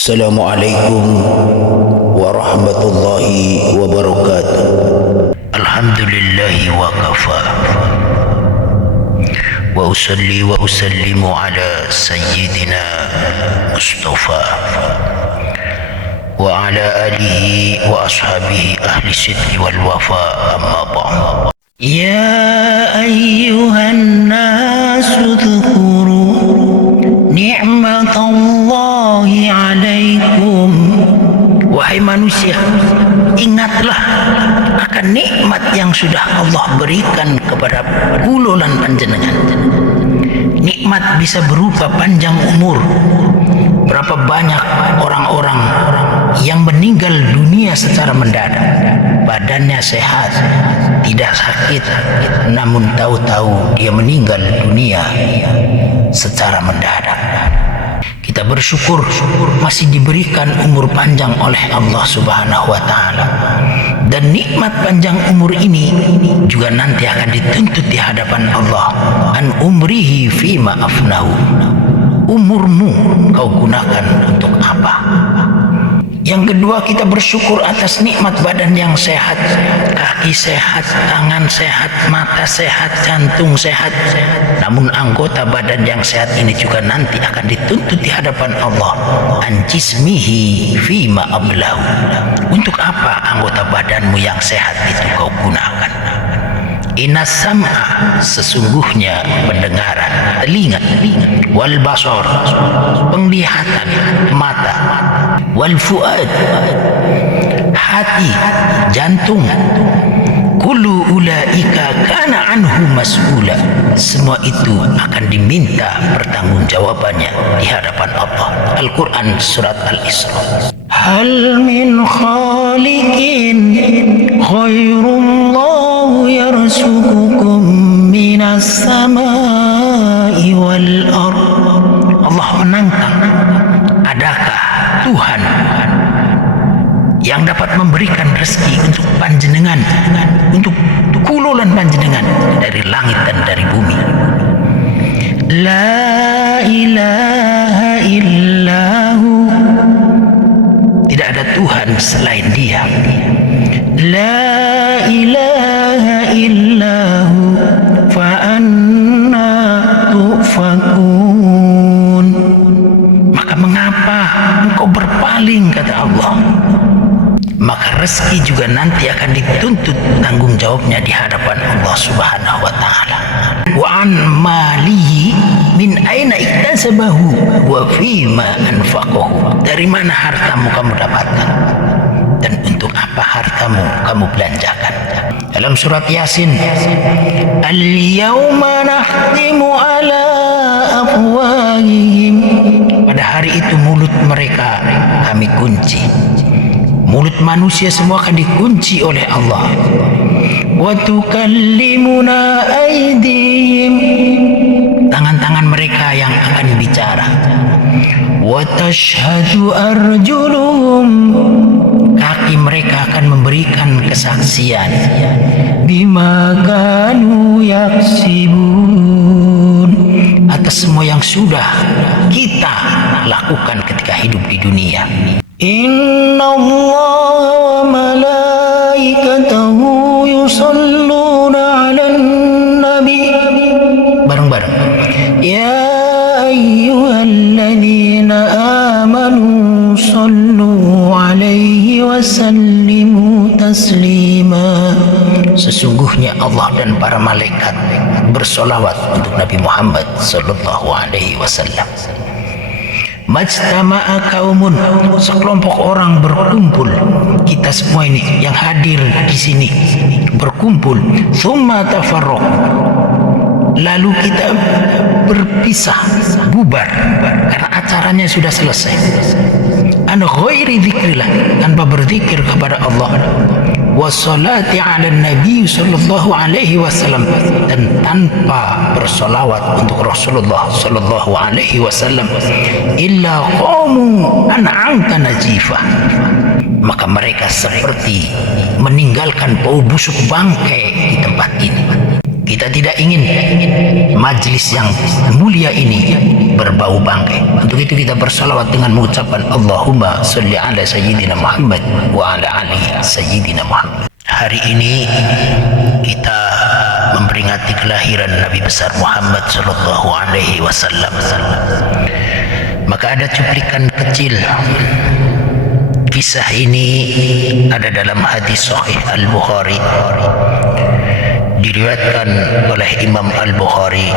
Assalamualaikum warahmatullahi wabarakatuh. Alhamdulillahi wa kafa. Wa usalli wa usallimu ala sayyidina Mustafa wa ala alihi wa ashabihi ahli sidqi wal wafa, amma ba'd. Ya ayyuhan nasu dhkuru ni'matallahi alaikum. Wahai manusia, ingatlah akan nikmat yang sudah Allah berikan kepada kula lan panjenengan. Nikmat bisa berupa panjang umur. Berapa banyak orang-orang yang meninggal dunia secara mendadak, badannya sehat, tidak sakit, namun tahu-tahu dia meninggal dunia secara mendadak. Kita bersyukur masih diberikan umur panjang oleh Allah Subhanahu wa Ta'ala, dan nikmat panjang umur ini juga nanti akan dituntut di hadapan Allah. An umrihi fima afnahu, umurmu kau gunakan untuk apa? Yang kedua, kita bersyukur atas nikmat badan yang sehat, kaki sehat, tangan sehat, mata sehat, jantung sehat. Namun anggota badan yang sehat ini juga nanti akan dituntut di hadapan Allah. An jismihi fima ablahu, untuk apa anggota badanmu yang sehat itu kau gunakan? Inas sam'a, sesungguhnya pendengaran, telinga, wal basar, penglihatan, mata, wal fuad, hati, jantung, kullu ulaika kana anhu mas'ula, semua itu akan diminta pertanggungjawabannya di hadapan Allah. Al-Quran surat Al-Isra. Hal min khaliqin khairullahu yarzuqukum minas samai wal ard. Allah menantang, adakah Tuhan yang dapat memberikan rezeki untuk panjenengan, untuk kululan panjenengan dari langit dan dari bumi? La ilaha illahu, tidak ada Tuhan selain Dia. La ilaha illahu fa anna tufakun. Maka mengapa engkau berpaling, kata Allah? Maka rezeki juga nanti akan dituntut tanggung jawabnya di hadapan Allah Subhanahu wa Ta'ala. Wa an malihi min aina iktasabahu wa fima anfaqahu, dari mana hartamu kamu dapatkan dan untuk apa hartamu kamu belanjakan. Dalam surat Yasin, al-yawma nahtimu ala afwahihim, pada hari itu mulut mereka kami kunci. Mulut manusia semua akan dikunci oleh Allah. Wa tukallimuna aydihim, tangan-tangan mereka yang akan bicara. Wa tashhadu arjuluhum, kaki mereka akan memberikan kesaksian. Bima kanu yaksibun, atas semua yang sudah kita lakukan ketika hidup di dunia. Inna Allah wa malaikatahu yusalluna ala nabi, bareng-bareng. Ya ayyuhalladzina amanu sallu alaihi wa sallimu taslima, sesungguhnya Allah dan para malaikat bersolawat untuk Nabi Muhammad sallallahu alaihi wasallam. Majtama'a kaumun, sekelompok orang berkumpul. Kita semua ini yang hadir di sini berkumpul. Tsumma tafarraq, lalu kita berpisah, bubar karena acaranya sudah selesai. An ghairi dzikrillah, tanpa berzikir kepada Allah. Wassalati ala nabi sallallahu alaihi wasallam, dan tanpa bersolawat untuk Rasulullah sallallahu alaihi wasallam. Illa qamu an'amta najifah, maka mereka seperti meninggalkan bau busuk bangkai di tempat ini. Kita tidak ingin majlis yang mulia ini berbau bangkai. Untuk itu kita bersalawat dengan mengucapkan Allahumma sholli ala sayyidina Muhammad wa ala ali sayyidina Muhammad. Hari ini kita memperingati kelahiran Nabi besar Muhammad sallallahu alaihi wasallam. Maka ada cuplikan kecil. Kisah ini ada dalam hadis Sahih Al-Bukhari, diriwayatkan oleh Imam Al-Bukhari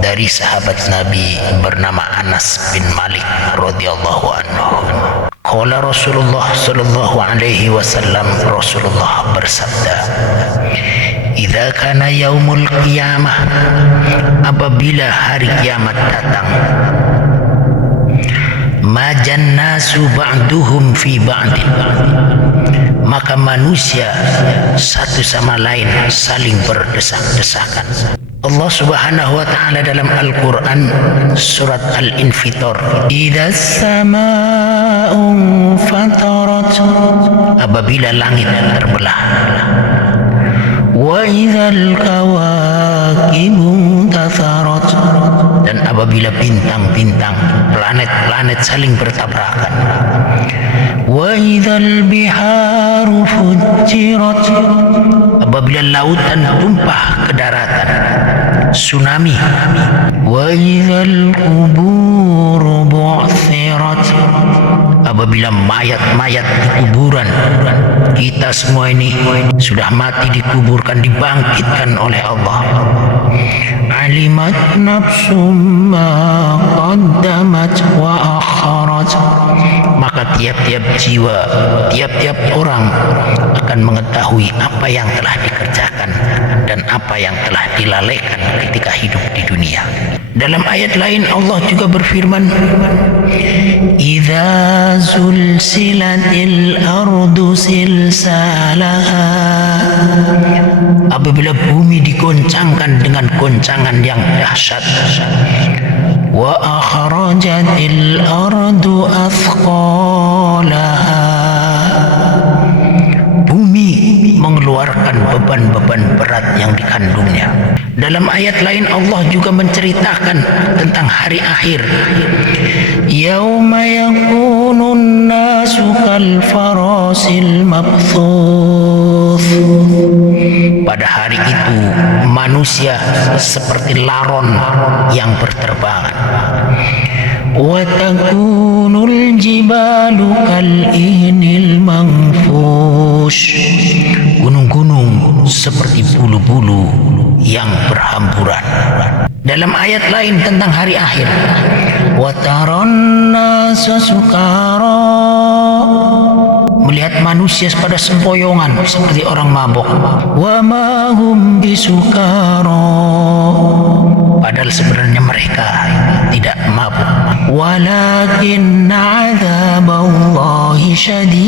dari sahabat Nabi bernama Anas bin Malik radhiyallahu anhu. Qala Rasulullah sallallahu alaihi wasallam, Rasulullah bersabda, "Idza kana yaumul qiyamah," apabila hari kiamat datang, "majan nasu ba'duhum fi ba'din," maka manusia satu sama lain saling berdesak-desakan. Allah Subhanahu wa taala dalam Al-Qur'an surat Al-Infitar, "Idza samaa'u fatarat," apabila langit terbelah, "wa idzal kawakibu tatharat," dan apabila bintang-bintang, planet-planet saling bertabrakan, "wa idzal biharu fujirat," apabila lautan tumpah ke daratan, tsunami, "wa idzal quburu bu'thirat," apabila mayat-mayat di kuburan, kita semua ini sudah mati, dikuburkan, dibangkitkan oleh Allah. "Alimat nafsum ma qaddamat wa akharat," maka tiap-tiap jiwa, tiap-tiap orang akan mengetahui apa yang telah dikerjakan dan apa yang telah dilalaikan ketika hidup di dunia. Dalam ayat lain Allah juga berfirman, "Idza zulzilatil ardu zilzalaha," apabila bumi digoncangkan dengan goncangan yang dahsyat, "wa akhrajatil ardu athqalaha," bumi mengeluarkan beban-beban berat yang dikandungnya. Dalam ayat lain Allah juga menceritakan tentang hari akhir, "Yauma yakunun nasu kal farasil mabthuth," pada hari itu manusia seperti laron yang berterbangan. "Wa takunul jibalu kal ihnil manfush," gunung-gunung seperti bulu-bulu yang berhamburan. Dalam ayat lain tentang hari akhir, "wa taran nasa sukara," melihat manusia pada sempoyongan seperti orang mabuk, "wa ma hum bisukara," padahal sebenarnya mereka tidak mabuk, "walakin 'adzaballahi syadid,"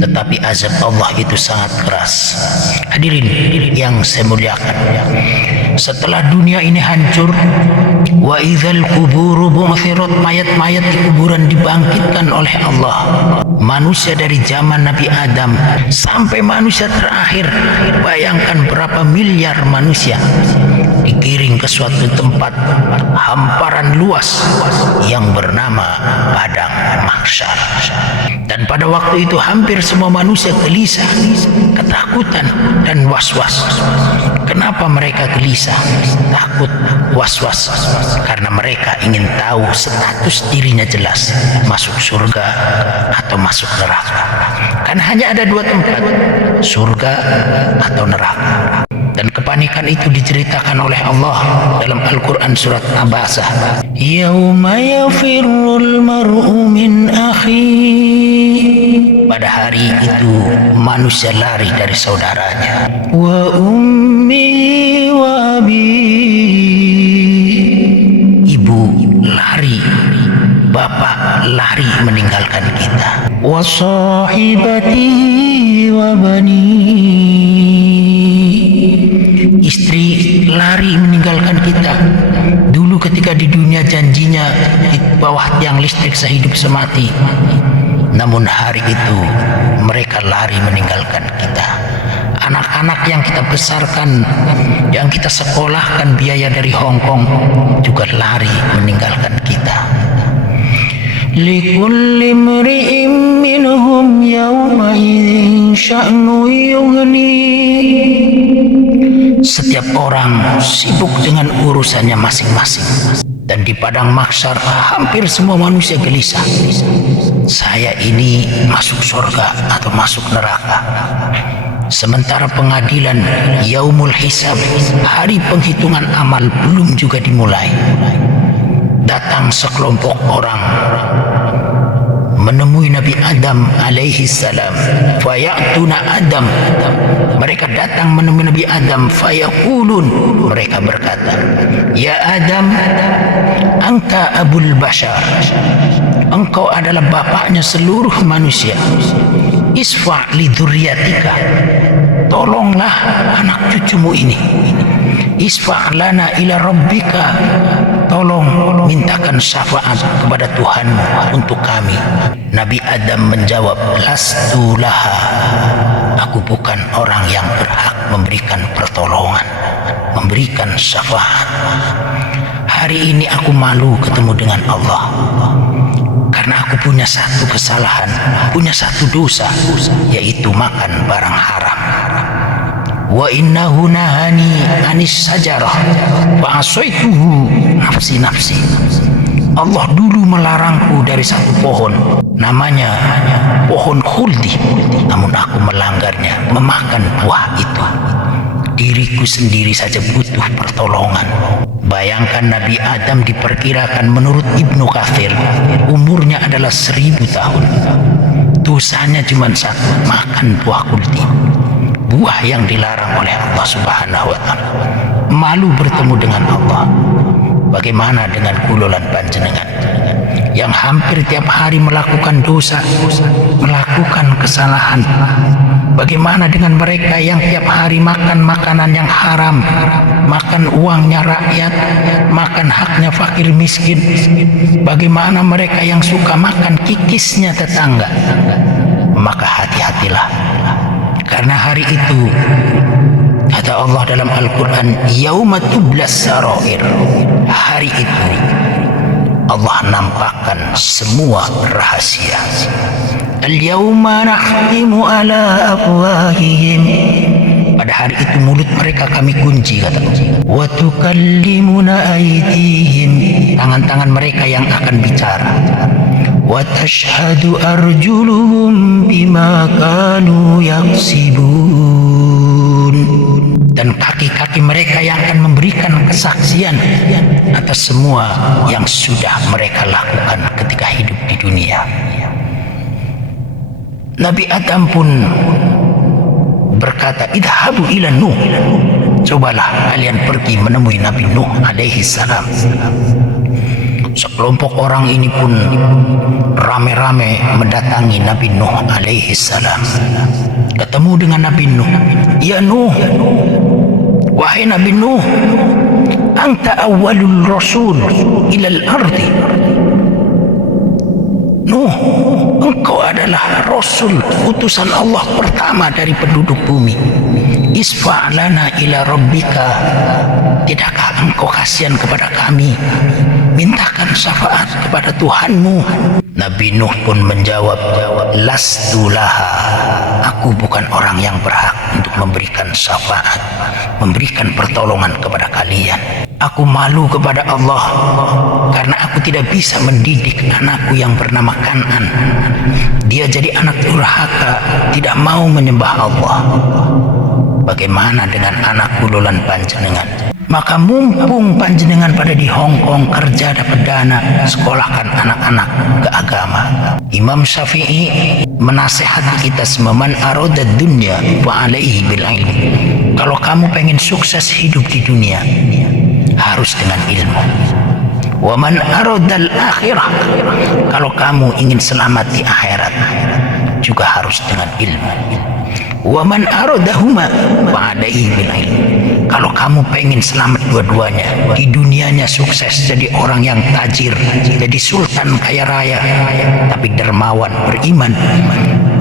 tetapi azab Allah itu sangat keras. Hadirin yang saya muliakan, setelah dunia ini hancur, wa idzal quburu bu'thirat, mayat-mayat di kuburan dibangkitkan oleh Allah. Manusia dari zaman Nabi Adam sampai manusia terakhir, bayangkan berapa miliar manusia digiring ke suatu tempat hamparan luas yang bernama padang mahsyar. Dan pada waktu itu hampir semua manusia gelisah, ketakutan dan was-was. Kenapa mereka gelisah, takut, was-was? Karena mereka ingin tahu status dirinya jelas, masuk surga atau masuk neraka. Kan hanya ada dua tempat, surga atau neraka. Dan kepanikan itu diceritakan oleh Allah dalam Al-Quran surat Abasah, "Yauma yafirrul mar'u min akhi," pada hari itu manusia lari dari saudaranya, "wa ummi wa abi," ibu lari, bapak lari meninggalkan kita, "wa sahibati wa bani," istri lari meninggalkan kita. Dulu ketika di dunia janjinya di bawah tiang listrik sehidup semati, namun hari itu mereka mereka lari meninggalkan kita. Anak-anak yang kita besarkan, yang kita sekolahkan biaya dari Hong Kong juga lari meninggalkan kita. Likulli mri'in minhum yawma idzin sya'nu yughni. Setiap orang sibuk dengan urusannya masing-masing. Dan di padang mahsyar hampir semua manusia gelisah. Saya ini masuk surga atau masuk neraka. Sementara pengadilan yaumul hisab, hari penghitungan amal belum juga dimulai. Datang sekelompok orang menemui Nabi Adam alaihi salam. Fayatuna Adam, mereka datang menemui Nabi Adam. Fayaqulun, mereka berkata, ya Adam, anta abul bashar, engkau adalah bapaknya seluruh manusia. Isfa' li dzurriyyatika, tolonglah anak cucumu ini. Isfa' lana ila rabbika, tolong mintakan syafaat kepada Tuhanmu untuk kami. Nabi Adam menjawab, lastu laha, aku bukan orang yang berhak memberikan pertolongan, memberikan syafaat. Hari ini aku malu ketemu dengan Allah, karena aku punya satu kesalahan, punya satu dosa, yaitu makan barang haram. Wa innahu nahani anis sajarah fa asaituhu nafsi. Allah dulu melarangku dari satu pohon, namanya pohon khuldi, namun aku melanggarnya, memakan buah itu. Diriku sendiri saja butuh pertolongan. Bayangkan Nabi Adam diperkirakan menurut Ibnu Katsir umurnya adalah 1000 tahun. Dosanya cuma satu, makan buah khuldi, buah yang dilarang oleh Allah Subhanahu wa ta'ala. Malu bertemu dengan Allah. Bagaimana dengan kulolan panjenengan yang hampir tiap hari melakukan dosa, melakukan kesalahan? Bagaimana dengan mereka yang tiap hari makan makanan yang haram, makan uangnya rakyat, makan haknya fakir miskin? Bagaimana mereka yang suka makan kikisnya tetangga? Maka hati-hatilah, karena hari itu kata Allah dalam Al-Quran, yauma tublas sarair, hari itu Allah nampakkan semua rahasia. Al-yawma nakhtimu ala afwahihim, pada hari itu mulut mereka kami kunci, kata Allah. Wa tukallimuna aydihim, tangan-tangan mereka yang akan bicara. Wa tashhadu arjuluhum bima kanu yaksibun, dan kaki-kaki mereka yang akan memberikan kesaksian atas semua yang sudah mereka lakukan ketika hidup di dunia. Nabi Adam pun berkata, idhabu ila Nuh, cobalah kalian pergi menemui Nabi Nuh alaihi salam. Sekelompok orang ini pun rame-rame mendatangi Nabi Nuh alaihi salam. Ketemu dengan Nabi Nuh. Ya Nuh, wahai Nabi Nuh, anta awwalul rasul ilal ardi. Nuh, engkau adalah Rasul, utusan Allah pertama dari penduduk bumi. Isfa'lana ila rabbika, tidakkah engkau kasihan kepada kami? Mintakan syafaat kepada Tuhanmu. Nabi Nuh pun menjawab, lastu laha, aku bukan orang yang berhak untuk memberikan syafaat, memberikan pertolongan kepada kalian. Aku malu kepada Allah karena aku tidak bisa mendidik anakku yang bernama Kan'an. Dia jadi anak durhaka, tidak mau menyembah Allah. Bagaimana dengan anak kulolan panjenengan? Maka mumpung panjenengan pada di Hong Kong kerja dapat dana, sekolahkan anak-anak ke agama. Imam Syafi'i menasihati kita semua, man aradad dunya fa alaihi bil ilm. Kalau kamu pengen sukses hidup di dunia, harus dengan ilmu. Wa man aradal akhirah, kalau kamu ingin selamat di akhirat, juga harus dengan ilmu. Wa man aradahuma fa alaihi bil ilm. kalau kamu pengen selamat dua-duanya, di dunianya sukses jadi orang yang tajir, jadi sultan kaya raya, tapi dermawan, beriman,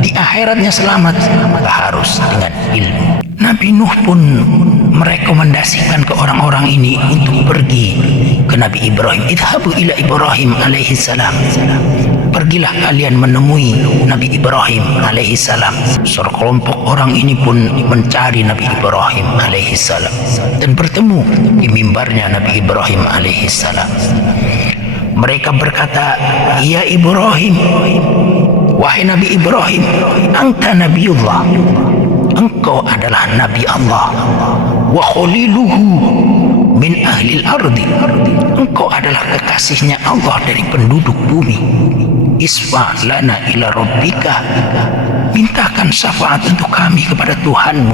di akhiratnya selamat, harus dengan ilmu. Nabi Nuh pun merekomendasikan ke orang-orang ini untuk pergi ke Nabi Ibrahim. Idhabu ila Ibrahim alaihi salam. Pergilah kalian menemui Nabi Ibrahim alaihi salam. Sekelompok orang ini pun mencari Nabi Ibrahim alaihi salam dan bertemu di mimbarnya Nabi Ibrahim alaihi salam. Mereka berkata, "Ya Ibrahim, wahai Nabi Ibrahim, anta Nabiullah, engkau adalah Nabi Allah, wa khaliluhu min ahlil ardi, engkau adalah kekasihnya Allah dari penduduk bumi. Isfa lana ila rabbika, mintakan syafaat untuk kami kepada Tuhanmu."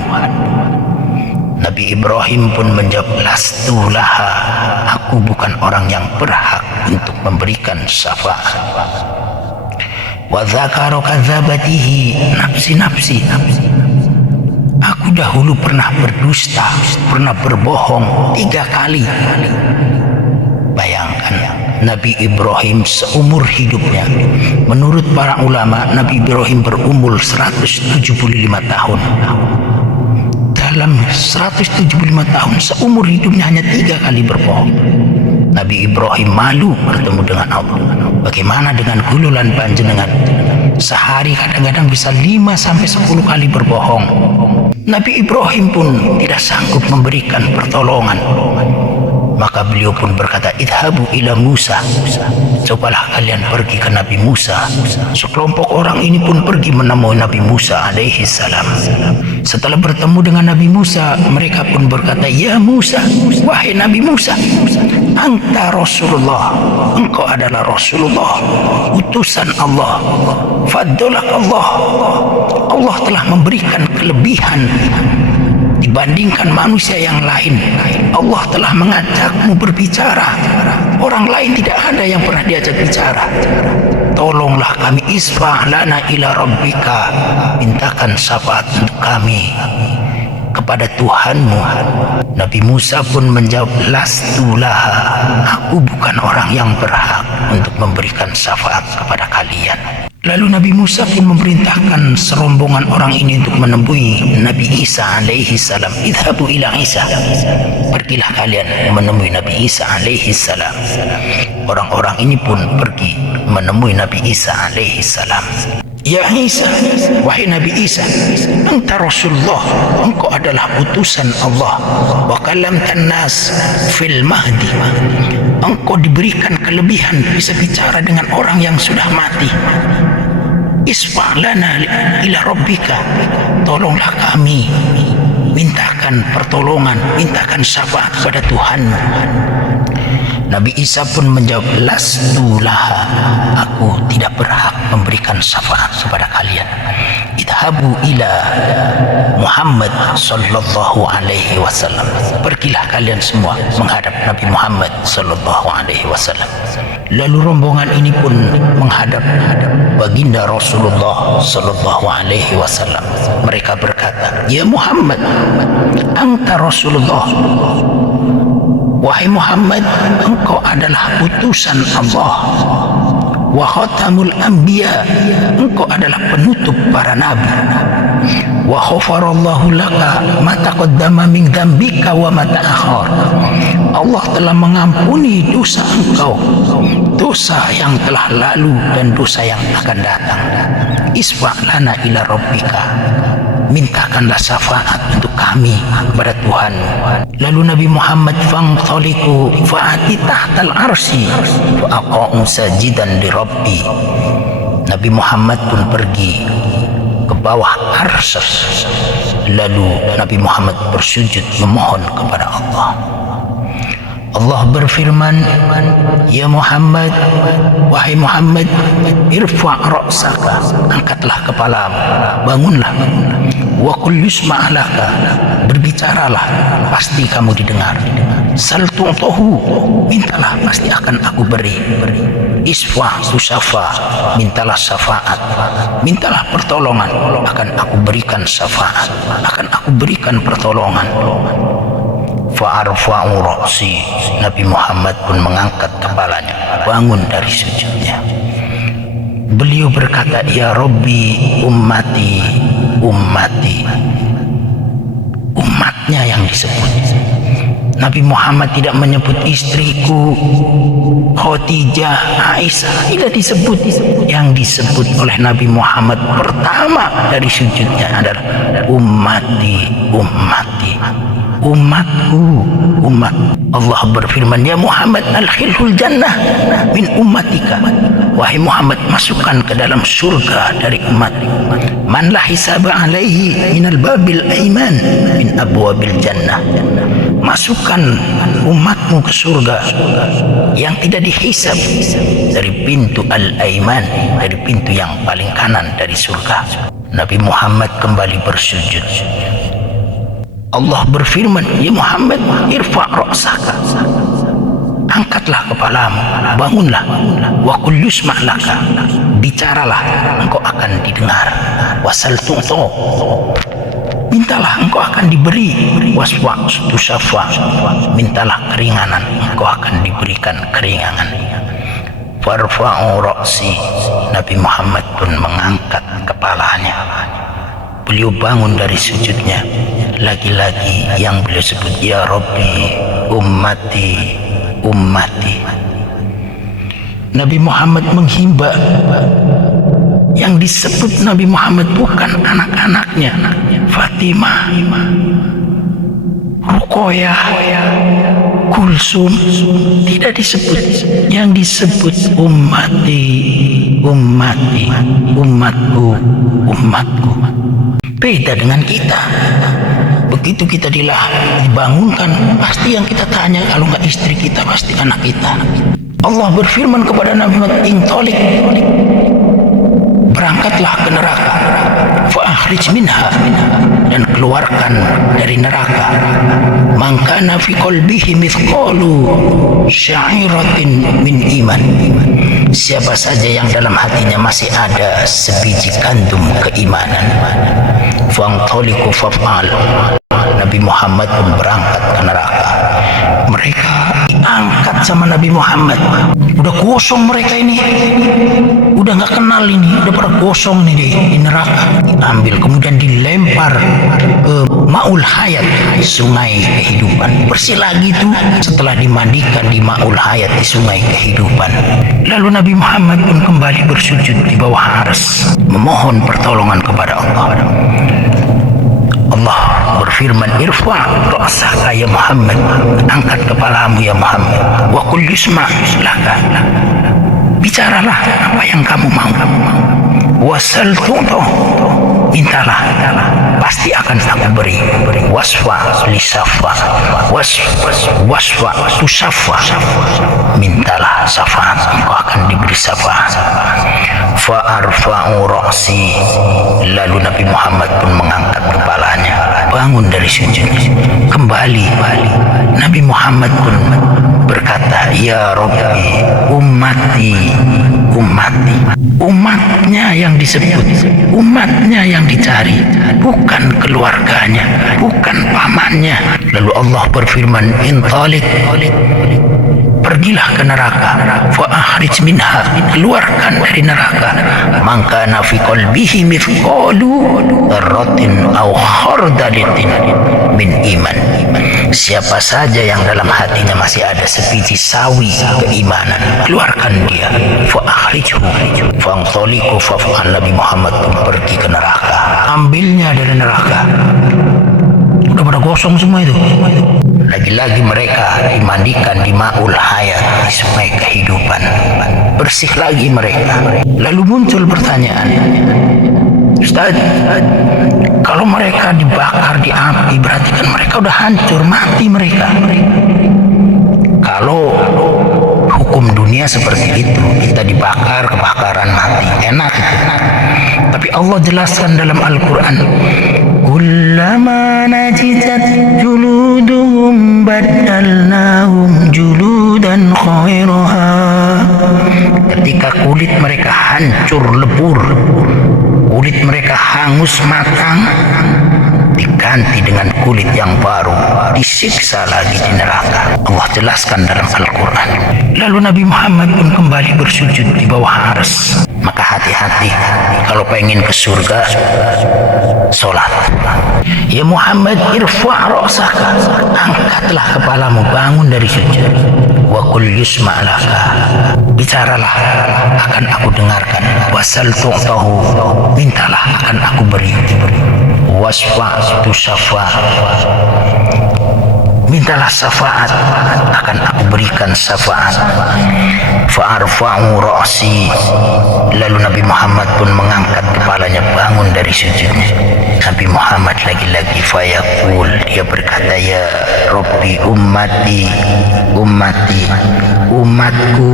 Nabi Ibrahim pun menjawab, "Lastu laha, aku bukan orang yang berhak untuk memberikan syafaat." Wa dzakara kadzabatihi, nafsi, aku dahulu pernah berdusta, pernah berbohong 3 kali. Bayangkan, Nabi Ibrahim seumur hidupnya, menurut para ulama, Nabi Ibrahim berumur 175 tahun. Dalam 175 tahun, seumur hidupnya hanya 3 kali berbohong. Nabi Ibrahim malu bertemu dengan Allah. Bagaimana dengan gululan panjenengan? Sehari kadang-kadang bisa 5-10 kali berbohong. Nabi Ibrahim pun tidak sanggup memberikan pertolongan. Maka beliau pun berkata, "Idhabu ila Musa." Cobalah kalian pergi ke Nabi Musa. Sekelompok orang ini pun pergi menemui Nabi Musa alaihi salam. Setelah bertemu dengan Nabi Musa, mereka pun berkata, "Ya Musa, wahai Nabi Musa, anta Rasulullah, engkau adalah Rasulullah, utusan Allah. Faddalak Allah, Allah telah memberikan kelebihan dibandingkan manusia yang lain. Allah telah mengajakmu berbicara, orang lain tidak ada yang pernah diajak bicara. Tolonglah kami, isfa lana ila rabbika, mintakan syafaat untuk kami kepada Tuhanmu." Nabi Musa pun menjawab, "Lastu laha, aku bukan orang yang berhak untuk memberikan syafaat kepada kalian." Lalu Nabi Musa pun memerintahkan serombongan orang ini untuk menemui Nabi Isa alaihi salam. "Idhabu ila Isa." Pergilah kalian menemui Nabi Isa alaihi salam. Orang-orang ini pun pergi menemui Nabi Isa alaihi salam. "Ya Isa, wahai Nabi Isa, anta Rasulullah, engkau adalah utusan Allah. Wa kallamtan nas fil mahdi, engkau diberikan kelebihan bisa bicara dengan orang yang sudah mati. Isfa lana ila rabbika, tolonglah kami, mintakan pertolongan, mintakan syafaat kepada Tuhanmu." Nabi Isa pun menjawab, "Lastu laha, aku tidak berhak memberikan syafaat kepada kalian. Idhabu ila Muhammad sallallahu alaihi wasallam." Pergilah kalian semua menghadap Nabi Muhammad sallallahu alaihi wasallam. Lalu rombongan ini pun menghadap baginda Rasulullah sallallahu alaihi wasallam. Mereka berkata, "Ya Muhammad, anta Rasulullah, wahai Muhammad, engkau adalah utusan Allah. Wa khatamul anbiya, engkau adalah penutup para nabi. Wa ghafarallahu laka ma taqaddama min dzambika wa ma ta'akhkhar, Allah telah mengampuni dosa engkau, dosa yang telah lalu dan dosa yang akan datang. Isfa lana ila rabbika, mintakanlah syafaat untuk kami kepada Tuhanmu." Lalu Nabi Muhammad fangtaliku fa'ati tahtal arsi fa'aqa'u sajidan li rabbi. Nabi Muhammad pun pergi ke bawah arsy. Lalu Nabi Muhammad bersujud memohon kepada Allah. Allah berfirman, "Ya Muhammad, wahai Muhammad, irfa' ra'saka, angkatlah kepalamu, bangunlah. Wa qul yusma' laka, berbicaralah, pasti kamu didengar. Sal tu'tahu, mintalah, pasti akan aku beri. Isfa' tusyafa, mintalah syafaat, mintalah pertolongan, akan aku berikan syafaat, akan aku berikan pertolongan." Fa'arfa'u ra'si, Nabi Muhammad pun mengangkat kepalanya, bangun dari sujudnya. Beliau berkata, ya Rabbi ummati, ummati. Umatnya yang disebut. Nabi Muhammad tidak menyebut istriku, Khadijah, Aisyah, tidak disebut. Yang disebut oleh Nabi Muhammad pertama dari sujudnya adalah ummati, ummati, umatku, umat. Allah berfirman, ya Muhammad al-khilhul jannah min ummatika. Wahai Muhammad, masukkan ke dalam surga dari umat. Man la hisaba alaihi minal babil aiman min abwabil jannah. Masukkan umatmu ke surga yang tidak dihisab dari pintu al-aiman, dari pintu yang paling kanan dari surga. Nabi Muhammad kembali bersujud. Allah berfirman, ya Muhammad, irfa' ra'saka, angkatlah kepalamu, bangunlah, wa qul yusma' laka, bicaralah, engkau akan didengar, wasal tu'to, mintalah, engkau akan diberi, wasfa' tusaffa, mintalah keringanan, engkau akan diberikan keringanan. Farfa'u ra'si, Nabi Muhammad pun mengangkat kepalanya. Beliau bangun dari sujudnya. Lagi-lagi yang beliau sebut, ya Rabbi ummati, ummati. Nabi Muhammad menghimba. Yang disebut Nabi Muhammad bukan anak-anaknya, Fatimah, Ruqayyah, Kulsum, tidak disebut. Yang disebut ummati, ummati, umatku, umatku. Beda dengan kita. Begitu kita dibangunkan, pasti yang kita tanya, kalau nggak istri kita, pasti anak kita. Allah berfirman kepada Nabi Muhammad, intolik, berangkatlah ke neraka, fa'akhrij minha, dan keluarkan dari neraka, mangkana fi qalbihi mithqalu sya'iratin min iman. Siapa saja yang dalam hatinya masih ada sebiji gandum keimanan, fa'antoliku fa'fa'al, Nabi Muhammad pun berangkat ke neraka. Mereka diangkat sama Nabi Muhammad. Udah kosong mereka ini, udah nggak kenal ini, udah pada kosong nih di neraka. Diambil kemudian dilempar ke Ma'ul Hayat, sungai kehidupan. Bersih lagi tuh setelah dimandikan di Ma'ul Hayat, di sungai kehidupan. Lalu Nabi Muhammad pun kembali bersujud di bawah arsy, memohon pertolongan kepada Allah. Allah berfirman, irfa' ra'saka ya Muhammad, angkat kepalamu ya Muhammad, wa qul yusma' laka, bicaralah apa yang kamu mau, wasal tu'to, mintalah, pasti akan aku beri, wasfa lisaffa, wasfa tusaffa, mintalah syafaat, engkau akan diberi syafaat. Fa'arfa'u ra'si, lalu Nabi Muhammad pun mengangkat kepalanya, bangun dari sujud, kembali. Nabi Muhammad pun berkata, ya Rabbi ummati, ummati. Umatnya yang disebut, umatnya yang dicari, bukan keluarganya, bukan pamannya. Lalu Allah berfirman, intalik, pergilah ke neraka, fa'akhrij minha, keluarkan dari neraka, maka fi qalbihi mithqalu dzarratin aw khardalatin min iman. Siapa saja yang dalam hatinya masih ada sebiji sawi keimanan, keluarkan dia, fa'akhrijhu fa'antaliqu fa'fa'al. Nabi Muhammad pun pergi ke neraka, ambilnya dari neraka. Udah pada kosong semua itu. Lagi-lagi mereka dimandikan di Ma'ul Hayat, di sungai kehidupan. Bersih lagi mereka. Lalu muncul pertanyaan, Ustaz, kalau mereka dibakar di api, berarti kan mereka udah hancur, mati mereka. Kalau hukum dunia seperti itu, kita dibakar, kebakaran, mati, enak itu. Tapi Allah jelaskan dalam Al-Quran, kullama najidat juluduhum badalnahum juludan khairaha. Ketika kulit mereka hancur lebur, kulit mereka hangus matang, diganti dengan kulit yang baru, disiksa lagi di neraka. Allah jelaskan dalam Al-Quran. Lalu Nabi Muhammad pun kembali bersujud di bawah arsy. Maka hati-hati kalau pengen ke surga, solat. Ya Muhammad, irfa' ra'saka, angkatlah kepalamu, bangun dari sujud. Wa qul yusma' laka, bicaralah, akan aku dengarkan. Wasal tu'tahu, mintalah, akan aku beri. Wasfa' tusaffa, mintalah syafaat, akan aku berikan syafaat. Fa'arfa'u ra'si, lalu Nabi Muhammad pun mengangkat kepalanya, bangun dari sujudnya. Nabi Muhammad lagi-lagi fayaqul, dia berkata, ya Rabbi ummati, ummati, umatku,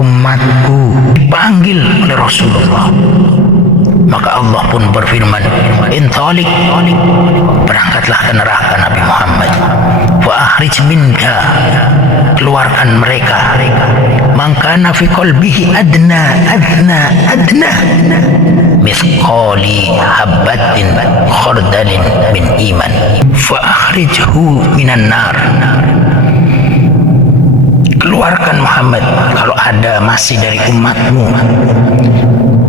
umatku. Dipanggil oleh Rasulullah. Maka Allah pun berfirman, intalik, berangkatlah ke neraka Nabi Muhammad. Wa akhrij minha, keluarkan mereka. Mangkana fi qalbihi adna mithqali habbatin khardalin min iman fa akhrijhu minan nar. Keluarkan Muhammad kalau ada masih dari umatmu,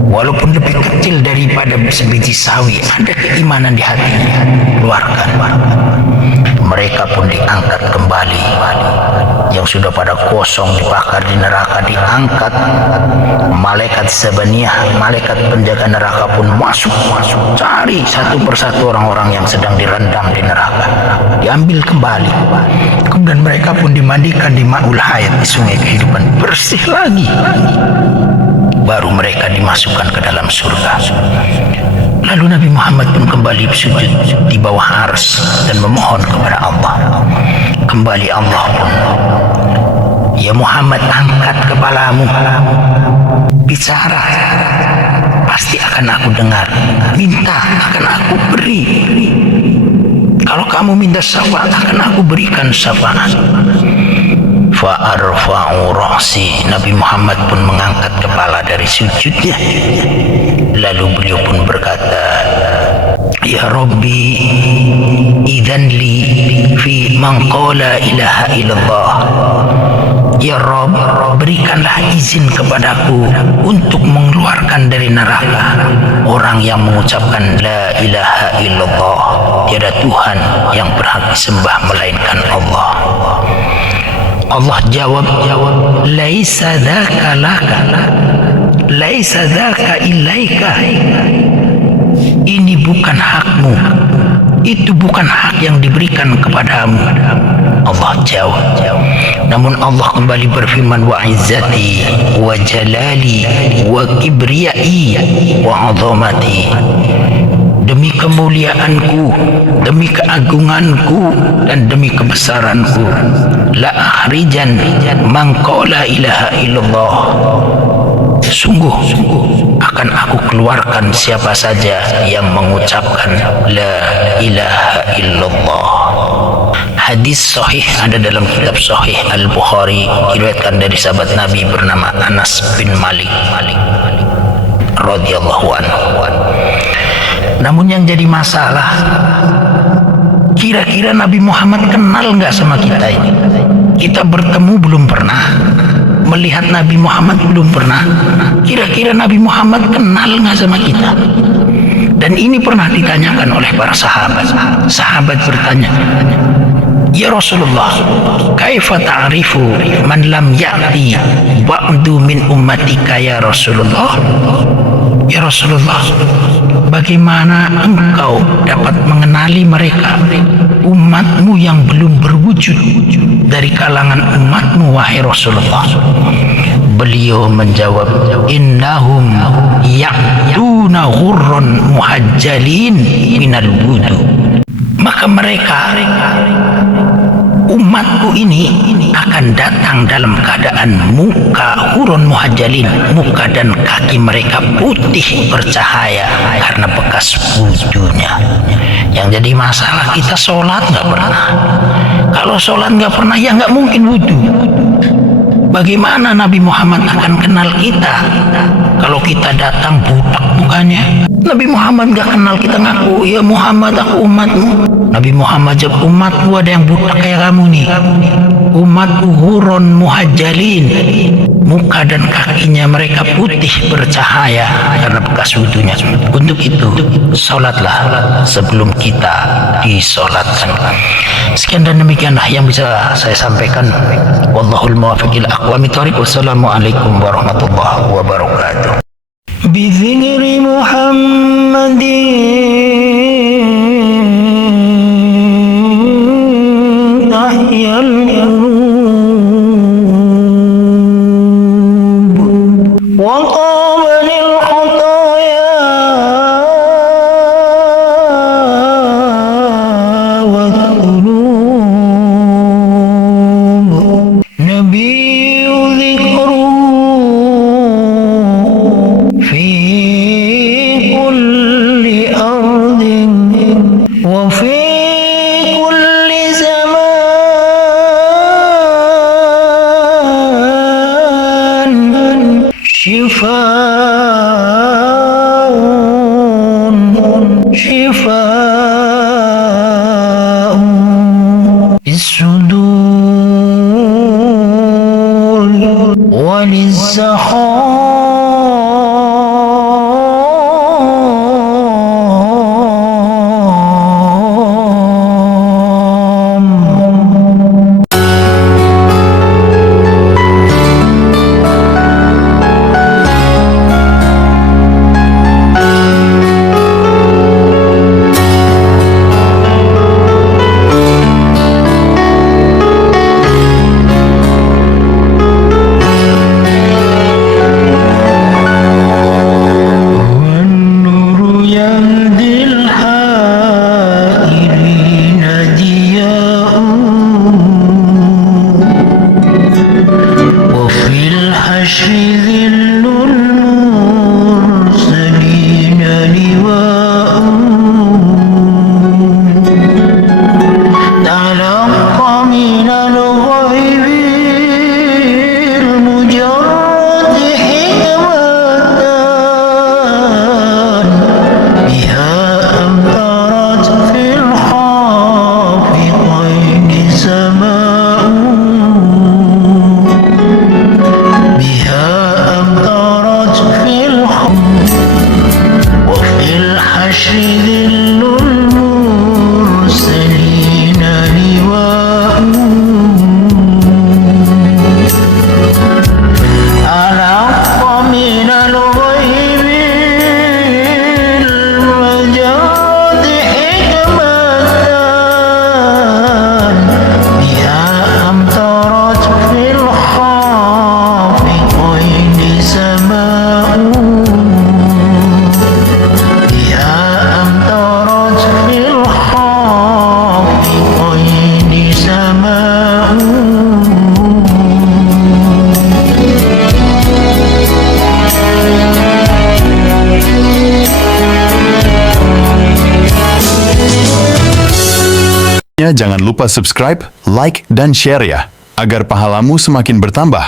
walaupun lebih kecil daripada sebiji sawi, ada keimanan di hatinya, keluarkan. Mereka pun diangkat kembali. Yang sudah pada kosong dibakar di neraka diangkat. Malaikat Sabaniyah, malaikat penjaga neraka pun masuk, cari satu persatu orang-orang yang sedang direndam di neraka, diambil kembali. Kemudian mereka pun dimandikan di Ma'ul Hayat, di sungai kehidupan, bersih lagi. Baru mereka dimasukkan ke dalam surga. Lalu Nabi Muhammad pun kembali bersujud di bawah arsy dan memohon kepada Allah. Kembali Allah pun, ya Muhammad, angkat kepalamu, bicara, pasti akan aku dengar. Minta, akan aku beri. Kalau kamu minta syafaat, akan aku berikan syafaat. Fa'arfa'u ra'si, Nabi Muhammad pun mengangkat kepala dari sujudnya. Lalu beliau pun berkata, ya Rabbi idzan li fi man qala ilaha illallah. Ya Rabb, berikanlah izin kepadaku untuk mengeluarkan dari neraka orang yang mengucapkan la ilaha illallah, tiada Tuhan yang berhak disembah melainkan Allah. Allah jawab, laisa dzaka laka, laisa dzaka ilaika. Ini bukan hakmu, itu bukan hak yang diberikan kepadamu. Allah jawab. Namun Allah kembali berfirman, wa izzati wa jalali wa kibriyai wa azamati, demi kemuliaanku, demi keagunganku, dan demi kebesaranku, la akhrijan man qala ilaha illallah, sungguh akan aku keluarkan siapa saja yang mengucapkan la ilaha illallah. Hadis sahih ada dalam kitab Sahih Al-Bukhari, diriwayatkan dari sahabat Nabi bernama Anas bin Malik radhiyallahu anhu. Namun yang jadi masalah, kira-kira Nabi Muhammad kenal nggak sama kita ini? Kita bertemu belum pernah, melihat Nabi Muhammad belum pernah. Kira-kira Nabi Muhammad kenal nggak sama kita? Dan ini pernah ditanyakan oleh para sahabat. Sahabat bertanya, ya Rasulullah, kaifa ta'rifu man lam ya'ti ba'du min ummatika ya Rasulullah? Ya Rasulullah, bagaimana engkau dapat mengenali mereka, umatmu yang belum berwujud dari kalangan umatmu, wahai Rasulullah? Beliau menjawab, innahum ya'tuna ghurran muhajjalin minal wudu. Maka mereka, umatku ini akan datang dalam keadaan muka hurun muhajjalin, muka dan kaki mereka putih bercahaya karena bekas wudunya. Yang jadi masalah, kita sholat nggak pernah. Kalau sholat nggak pernah, ya nggak mungkin wudu. Bagaimana Nabi Muhammad akan kenal kita kalau kita datang butak bukannya. Nabi Muhammad gak kenal kita ngaku, ya Muhammad aku umatmu. Nabi Muhammad jawab, umatku ada yang buta kayak kamu nih. Umatku huron muhajjalin, muka dan kakinya mereka putih bercahaya karena bekas wudunya. Untuk itu sholatlah sebelum kita disolatkan. Sekian dan demikianlah yang bisa saya sampaikan. Wallahul muwaffiq ila aqwamit thoriq. Wassalamualaikum warahmatullahi wabarakatuh. Bizikri Muhammadin tahyal qulub wa qabalil khataya wa qulub nabiyyu dhikru fi kulli ardin wa fi kulli zaman shifaa'un bis-sudur wa Jangan lupa subscribe, like, dan share ya, agar pahalamu semakin bertambah.